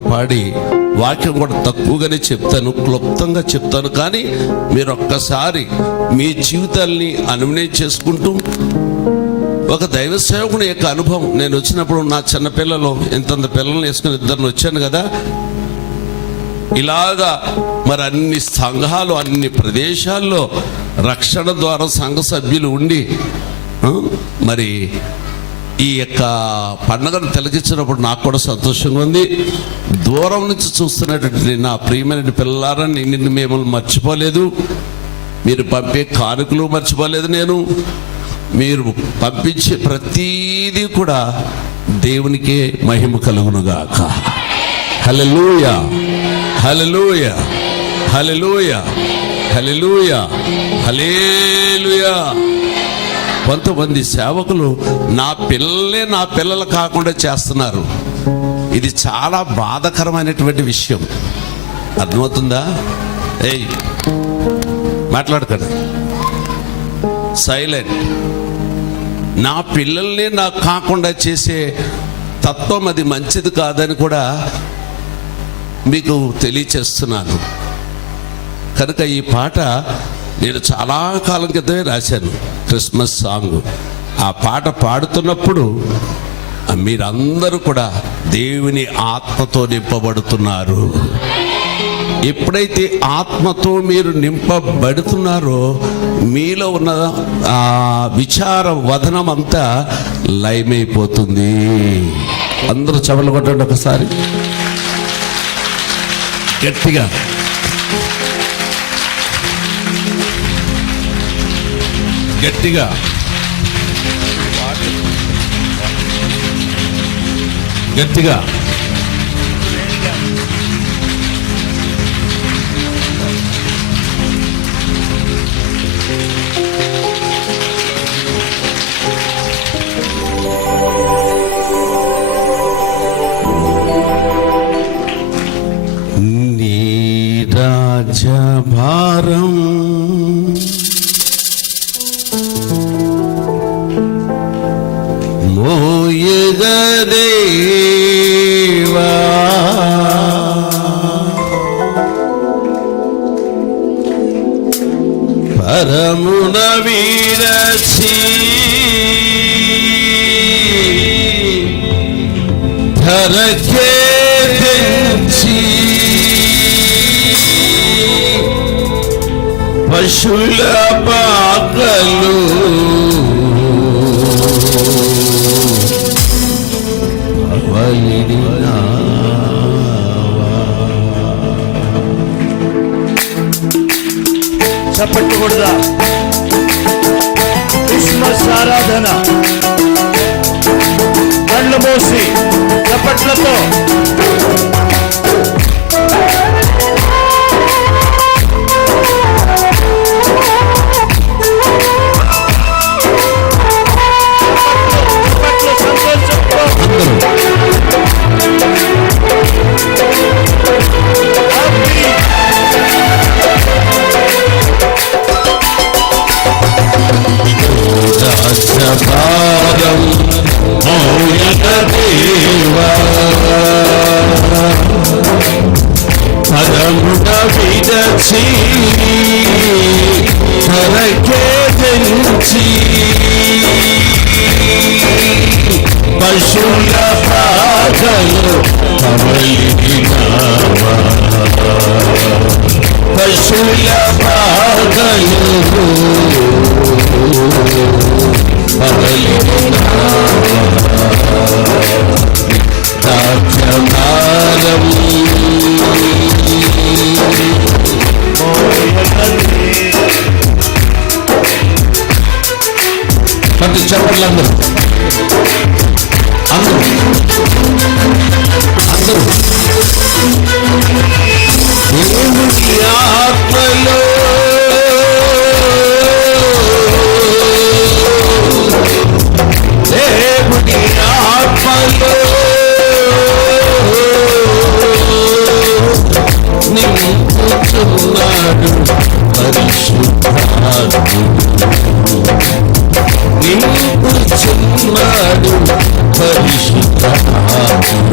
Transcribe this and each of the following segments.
పాడి వాక్యం కూడా తక్కువగానే చెప్తాను, క్లుప్తంగా చెప్తాను. కానీ మీరు ఒక్కసారి మీ జీవితాల్ని అనుమతి చేసుకుంటూ ఒక దైవ సేవకుని యొక్క అనుభవం, నేను వచ్చినప్పుడు నా చిన్న పిల్లలు ఇంతంత పిల్లల్ని వేసుకుని ఇద్దరిని వచ్చాను కదా, ఇలాగా మరి అన్ని సంఘాలు అన్ని ప్రదేశాల్లో రక్షణ ద్వారా సంఘ సభ్యులు ఉండి మరి ఈ యొక్క పండుగను తిలకించినప్పుడు నాకు కూడా సంతోషంగా ఉంది. దూరం నుంచి చూస్తున్నటువంటి నా ప్రియమైన పిల్లలారా, నిన్ను మిమ్మల్ని మర్చిపోలేదు, మీరు పంపే కానుకలు మర్చిపోలేదు. నేను మీరు పంపించే ప్రతీదీ కూడా దేవునికే మహిమ కలుగునుగాక. హల్లెలూయా, హల్లెలూయా, హల్లెలూయా, హల్లెలూయా, హల్లెలూయా. కొంతమంది సేవకులు నా పిల్లలు కాకుండా చేస్తున్నారు. ఇది చాలా బాధాకరమైనటువంటి విషయం. అర్థమవుతుందా? ఏయ్ మాట్లాడకండి, సైలెంట్. నా పిల్లల్ని నాకు కాకుండా చేసే తత్వం అది మంచిది కాదని కూడా మీకు తెలియచేస్తున్నాను. కనుక ఈ పాట నేను చాలా కాలం క్రితమే రాశాను, క్రిస్మస్ సాంగ్. ఆ పాట పాడుతున్నప్పుడు మీరందరూ కూడా దేవుని ఆత్మతో నింపబడుతున్నారు. ఎప్పుడైతే ఆత్మతో మీరు నింపబడుతున్నారో మీలో ఉన్న ఆ విచార వదనం అంతా లయమైపోతుంది. అందరూ చెవులు కొట్టండి ఒకసారి గట్టిగా. గట్టిగా గట్టిగా నీ రాజ్యభారం మోయగదేవా, పరమున విరచి ధరకే తెంచి పశుల పాకలు చెప్పకూడదా? క్రిస్మస్ ఆరాధన కళ్ళు మూసి చప్పట్లతో భారం మోయగదేవా, పరమున విరచి ధరకే తెంచి పశుల పాకలు కమలినావా, పశుల పాకలు రాజ్యభారం ప్రతి చెప్పట్లు అందరూ అందరూ అందరూ దేవుని ఆత్మలో నింపుతున్నాడు పరిశుద్ధాత్ముడు, నింపుతున్నాడు పరిశుద్ధాత్ముడు.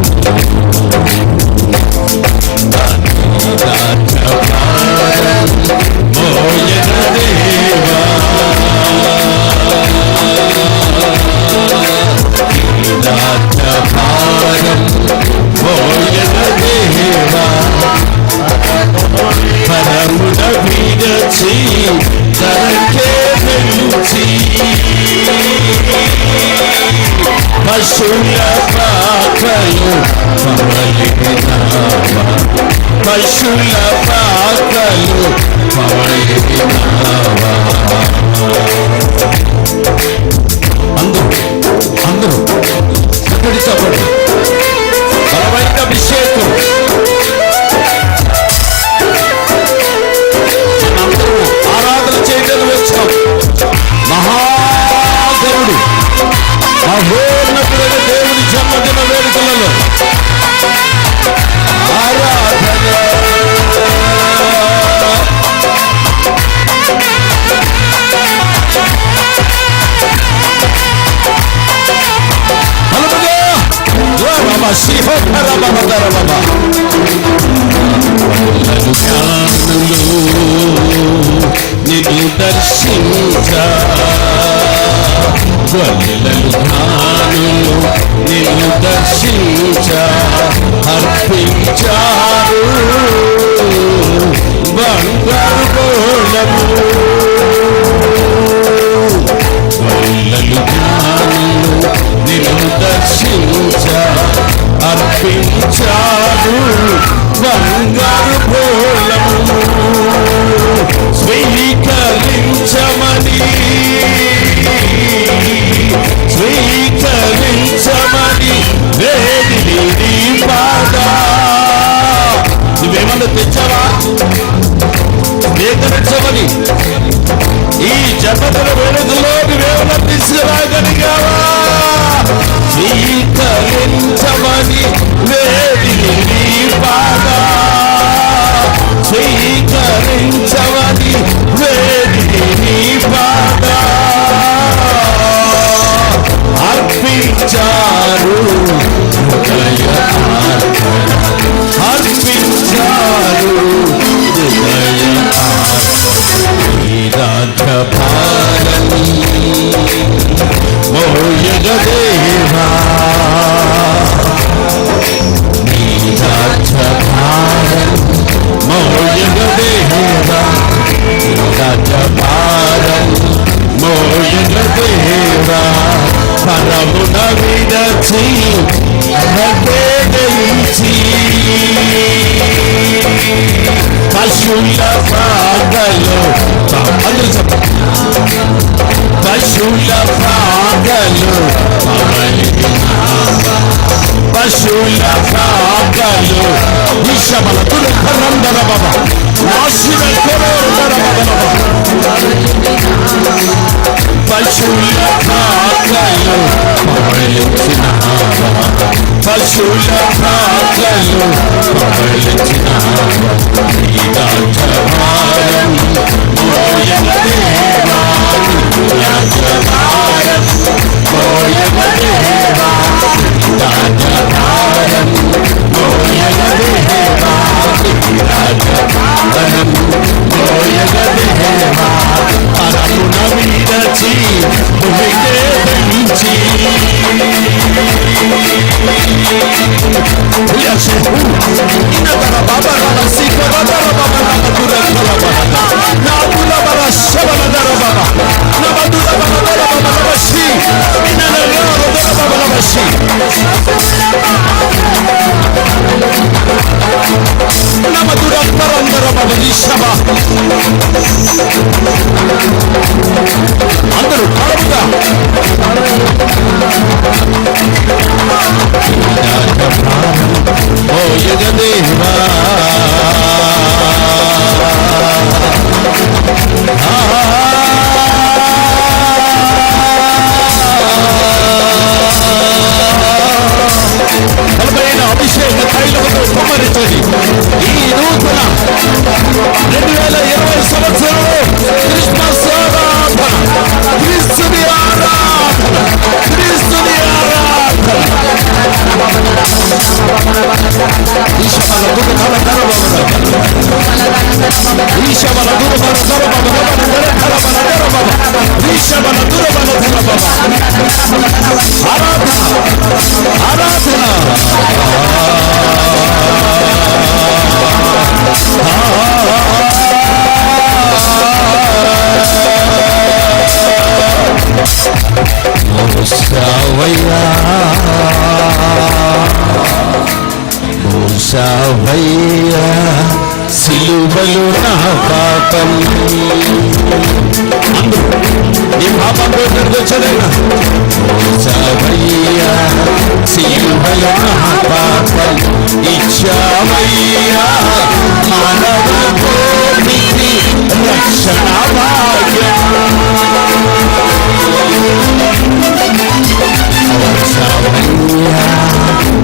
మోయగినావా పశుల పాకలు మోయగినావా. అందరూ చక్కటి చప్పట్లు, బలమైన అభిషేకం. అందరూ ఆరాధన చేయడానికి వచ్చాం. మహాదేవుడు మహోన్నతుడైన దేవుని జన్మదిన వేడుకలలో ఆరాధన. నిన్ను దర్శించా నిన్ను దర్శించా అర్పించారు బంగారు గోళము. నిన్ను దర్శించా అర్పించారు బంగారు గోళము. స్వీకరించమని వేదిని నీ పాదా. నువ్వేమన్నా తెచ్చావా? స్వీకరించమని ఈ జన్మదిన వేడుకలో నువ్వేమన్నా తీసుకురాగలిగావా? స్వీకరించమని వేదిని నీ పాదా. స్వీకరించమని వేదిని నీ పాదా. అర్పించారు అర్పించారు రాజ్యభారం మోయగదేవా. నీ రాజ్యభారం మోయగదేవా. రాజ్యభారం మోయగదేవా. పరమున విడచి అహేదయించి పశుల పాగలు. అందరూ చెప్పండి. పశుల పాగలు పశుల పాగలు విషమల తులకరందర బాబా నాశిన పశుల పాగలు పశుల పాగలు అందరూ ఓ యగదేవా బలమైన అభిషేక తైలముతో కుమ్మరించండి. ఈ నూతన 2020 సంవత్సరంలో క్రిస్మస్ ఆరాధన, క్రీస్తుని ఆరాధన, క్రీస్తుని ఆరాధన. ఈశమల దుర్గధర ధరబల ఈశమల దుర్గధర ధరబల ఈశమల దుర్గధర ధరబల ఆరాధన ఆరాధన మోసావయ్యా చావయ్యా సిలువలో నా పాపం. నీ పాపం పోయినట్టు వచ్చాడైనా. చావయ్యా సిలువలో నా పాపం ఇచ్చావయ్యా మానవ కోటికి రక్షణ భాగ్యం.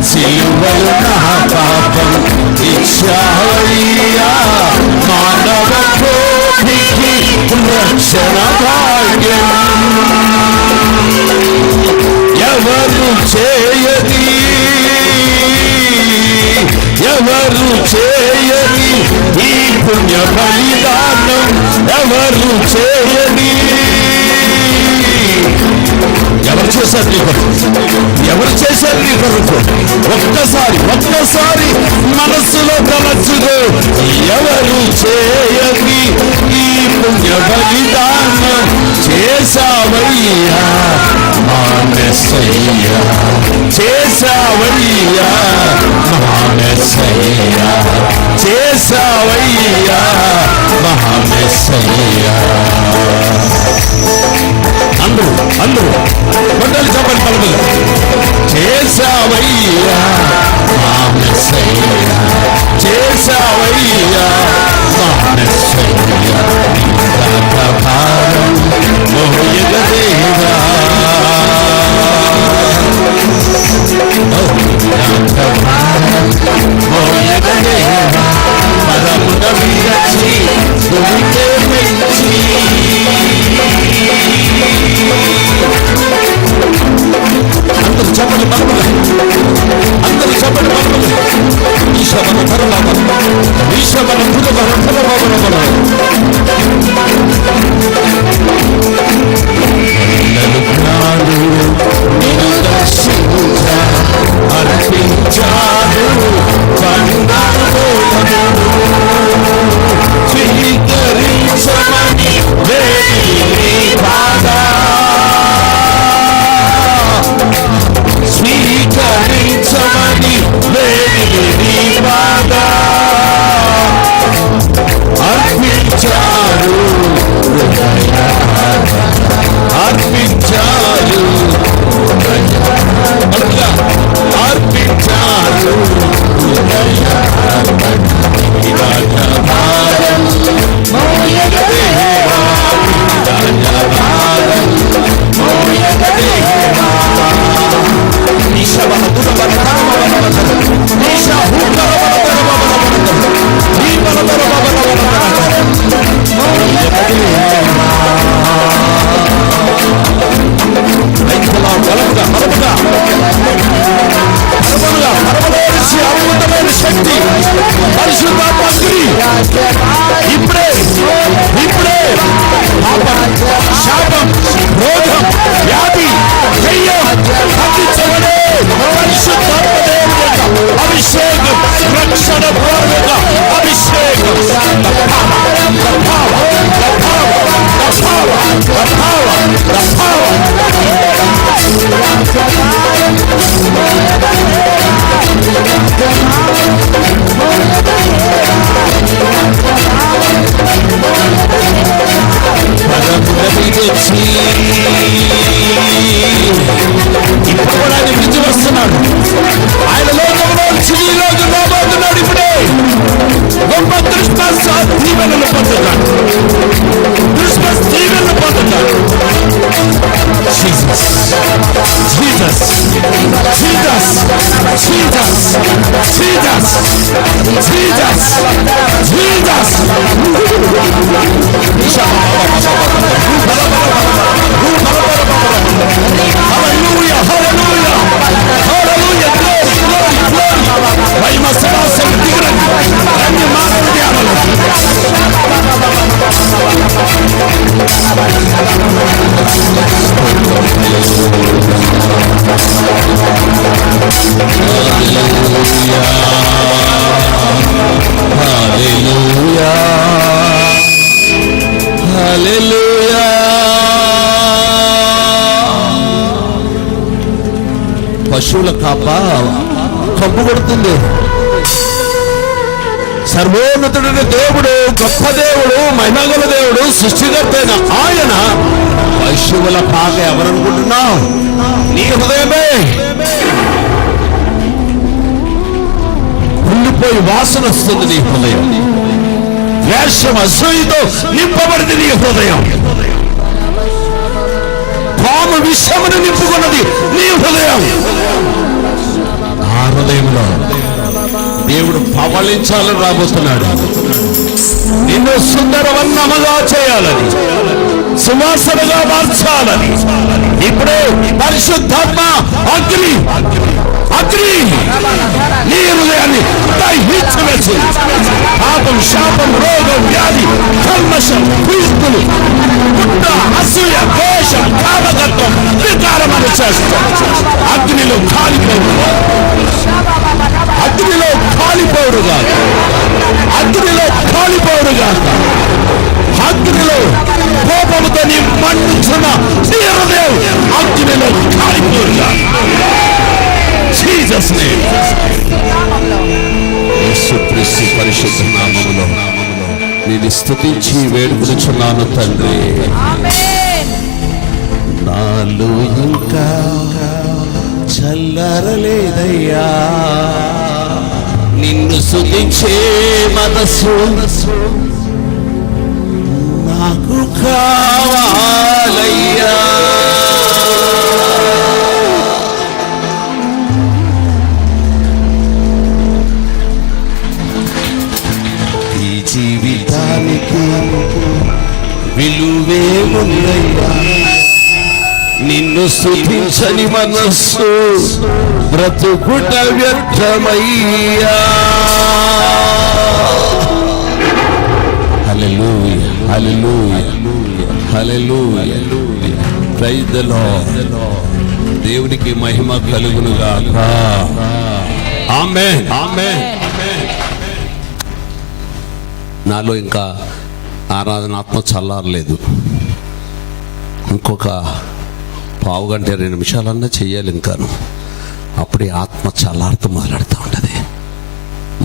సిలువలో నా పాపం ఇచ్చావయ్యా మానవ కోటికి రక్షణ భాగ్యం. ఎవరు చేయని ఈ పుణ్య బలిదానం ఎవరు చేయని. ఎవరు చేశారు నీ కొరకు? ఎవరు చేశారు నీ కొరకు? ఒక్కసారి మనస్సులో తలచుకో. ఎవరు చేయని ఈ పుణ్య బలిదానం చేశావయ్యా మా మెస్సయ్యా. చేశావయ్యా మా మెస్సయ్యా. చేశావయ్యా మా మెస్సయ్యా. అందరూ కొండలు చెప్పండి పలుకులు. చేశావయ్యా మా మెస్సయ్యా. చేశావయ్యా మా మెస్సయ్యా. భారం మోయగదేవా మోయగదేవా పదమున విరచి దురికే మెచ్చి. అందరూ చెప్పండి పలుకులు. ఈశమన ధరలాభ ఈశమన ధరలాభ అర్పించాడు స్వీకరించమని స్వీకరించమని అర్పించాడు అర్పించాడు అర్పించాడు. అద్భుతమైన శక్తి పరిశుద్ధాత్మ ఇప్పుడే శాపం రోగం వ్యాధి దయ్యం అందించబడే పరిశుద్ధాత్మ దేవుని అభిషేకం రక్షణ పూర్వక అభిషేకం. ఇప్పుడు కూడా ఆయన విడిచి వస్తున్నాడు. ఆయన లోకంలో చిలీలోకి రాబోతున్నాడు. ఇప్పుడే గొప్ప క్రిస్మస్ దీవెనలు పొందుతాడు. క్రిస్మస్ దీవెనలు పొందుతాడు. Jesus Jesus Jesus Jesus Jesus Jesus Jesus. Hallelujah, hallelujah, hallelujah, glory, glory, glory. మహిమ సింహాసనం దిగురండి. రండి మానవ ధ్యానంలో. Hallelujah, hallelujah. పశువుల కాప కంపు కొడుతుంది. సర్వోన్నతుడైన దేవుడు, గొప్ప దేవుడు, మహిమగల దేవుడు, సృష్టికర్త అయిన ఆయన పశువుల పాక ఎవరనుకుంటున్నావు? నీ హృదయమే. కుళ్ళిపోయి వాసన వస్తుంది నీ హృదయం. ద్వేషం, అసూయతో నింపబడింది నీ హృదయం. పాము విషమును నింపుకున్నది నీ హృదయం. ఆ హృదయంలో దేవుడు పవళించాలని రాబోతున్నాడు. నిన్ను సుందరవన్నముగా చేయాలని, సువాసనగా మార్చాలని ఇప్పుడే పరిశుద్ధాత్మ అగ్ని అగ్ని నీ హృదయాన్ని దహించవచ్చు. పాపం, శాపం, రోగం, వ్యాధి, కల్మషం, క్రీస్తులు, పుట్ట, అసూయ, దోషం, కామకత్వం, వికారమని చేస్తాం. అగ్నిలో కాలిపోవు, అగ్నిలో కాలిపోవుడుగా, అగ్నిలో కాలిపోవుడుగా, అగ్నిలో కోపముతో నీ మండుచున్న నీ హృదయం అగ్నిలో కాలిపోవుడుగా. Jesus name. యేసుక్రీస్తు పరిశుద్ధ నామములో నేను స్తుతించి వేడుకొనుచున్నాను తండ్రి. నాలో ఇంకా చల్లరలేదయ్యా నిన్ను స్తుతించే మనసు నాకు కావాలయ్యా. జీవితానికి విలువేముందయ్యా నిన్ను స్తుతించని మనస్సు బ్రతుకుట వ్యర్థమయ్యా. Hallelujah, hallelujah, hallelujah. Praise the Lord. దేవునికి మహిమ కలుగును గాక. ఆమేన్, ఆమేన్. నాలో ఇంకా ఆరాధనాత్మ చల్లారలేదు. ఇంకొక పావు గంట 20 నిమిషాలన్నా చెయ్యాలి ఇంకాను. అప్పుడే ఆత్మ చల్లారుతూ మొదలెడుతూ ఉంటుంది.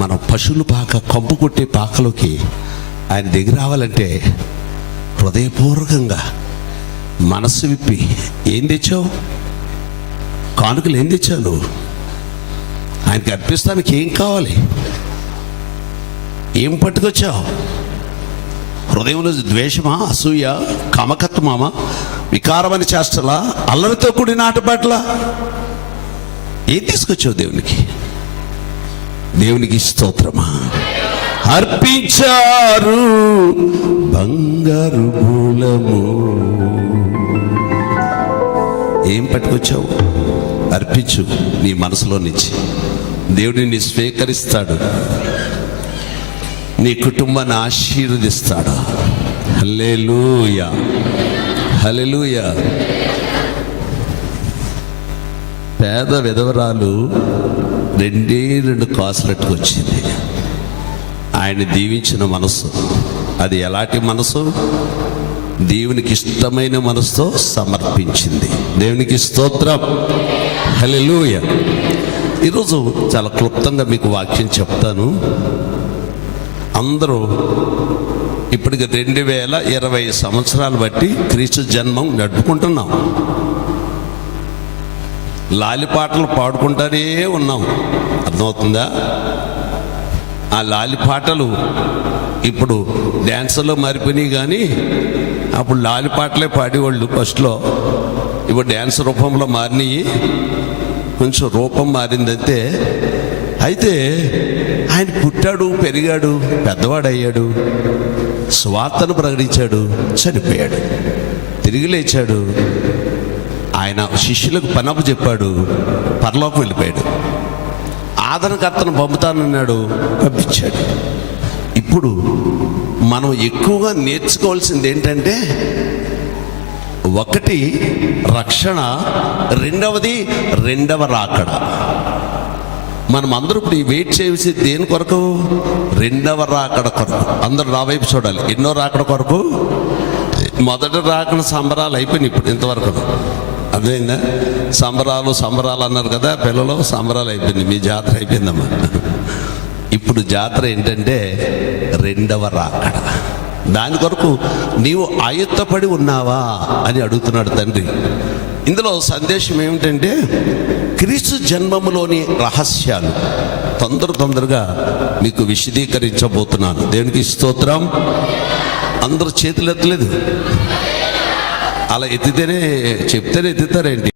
మనం పశువుల పాక, కంపు కొట్టే పాకలోకి ఆయన దగ్గర రావాలంటే హృదయపూర్వకంగా మనస్సు విప్పి, ఏం తెచ్చావు? కానుకలు ఏం తెచ్చావు నువ్వు? ఆయనకి అర్పిస్తానికి ఏం కావాలి? ఏం పట్టుకొచ్చావు? హృదయంలో ద్వేషమా, అసూయ, కామకత్వమా, వికారమని చేష్టలా, అల్లరితో కూడిన ఆటపాట్ల? ఏం తీసుకొచ్చావు దేవునికి? దేవునికి స్తోత్రమా. అర్పించారు బంగారు మూలము. ఏం పట్టుకొచ్చావు? అర్పించు నీ మనసులో నుంచి. దేవుడిని స్వీకరిస్తాడు, నీ కుటుంబాన్ని ఆశీర్వదిస్తాడు. హల్లెలూయా, హల్లెలూయా. పేద విధవరాలు 2 కాసులెట్టుకు వచ్చింది. ఆయన దీవించిన మనసు, అది ఎలాంటి మనసు? దేవునికి ఇష్టమైన మనసుతో సమర్పించింది. దేవునికి స్తోత్రం. హల్లెలూయా. ఈరోజు చాలా క్లుప్తంగా మీకు వాక్యం చెప్తాను. అందరూ ఇప్పటికి 2020 సంవత్సరాలు బట్టి క్రీస్తు జన్మం నడుపుకుంటున్నాం. లాలిపాటలు పాడుకుంటానే ఉన్నాం. అర్థమవుతుందా? ఆ లాలిపాటలు ఇప్పుడు డ్యాన్సులో మారిపోయినాయి. కానీ అప్పుడు లాలిపాటలే పాడేవాళ్ళు ఫస్ట్లో. ఇప్పుడు డ్యాన్స్ రూపంలో మారినాయి. కొంచెం రూపం మారిందంతే. అయితే ఆయన పుట్టాడు, పెరిగాడు, పెద్దవాడయ్యాడు, స్వార్థను ప్రకటించాడు, చనిపోయాడు, తిరిగి లేచాడు. ఆయన శిష్యులకు పనపు చెప్పాడు, పరలోకం వెళ్ళిపోయాడు. ఆదరణకర్తను పంపుతానన్నాడు, పంపించాడు. ఇప్పుడు మనం ఎక్కువగా నేర్చుకోవాల్సింది ఏంటంటే, ఒకటి రక్షణ, రెండవది రెండవ రాకడ. మనం అందరూ ఇప్పుడు వెయిట్ చేసి దేని కొరకు? రెండవ రాకడ కొరకు. అందరూ నా వైపు చూడాలి. ఎన్నో రాకడ కొరకు? మొదటి రాకడ సంబరాలు అయిపోయినాయి ఇప్పుడు ఇంతవరకు. అదేందా? సంబరాలు అన్నారు కదా పిల్లలు, సంబరాలు అయిపోయింది. మీ జాతర అయిపోయిందమ్మా. ఇప్పుడు జాతర ఏంటంటే రెండవ రాకడ. దాని కొరకు నీవు ఆయుత్తపడి ఉన్నావా అని అడుగుతున్నాడు తండ్రి. ఇందులో సందేశం ఏమిటంటే క్రీస్తు జన్మములోని రహస్యాలు తొందరగా మీకు విశదీకరించబోతున్నాను. దేవునికి స్తోత్రం. అందరూ చేతులు ఎత్తలేదు, అలా ఎత్తితేనే చెప్తేనే ఎత్తుతారేంటి?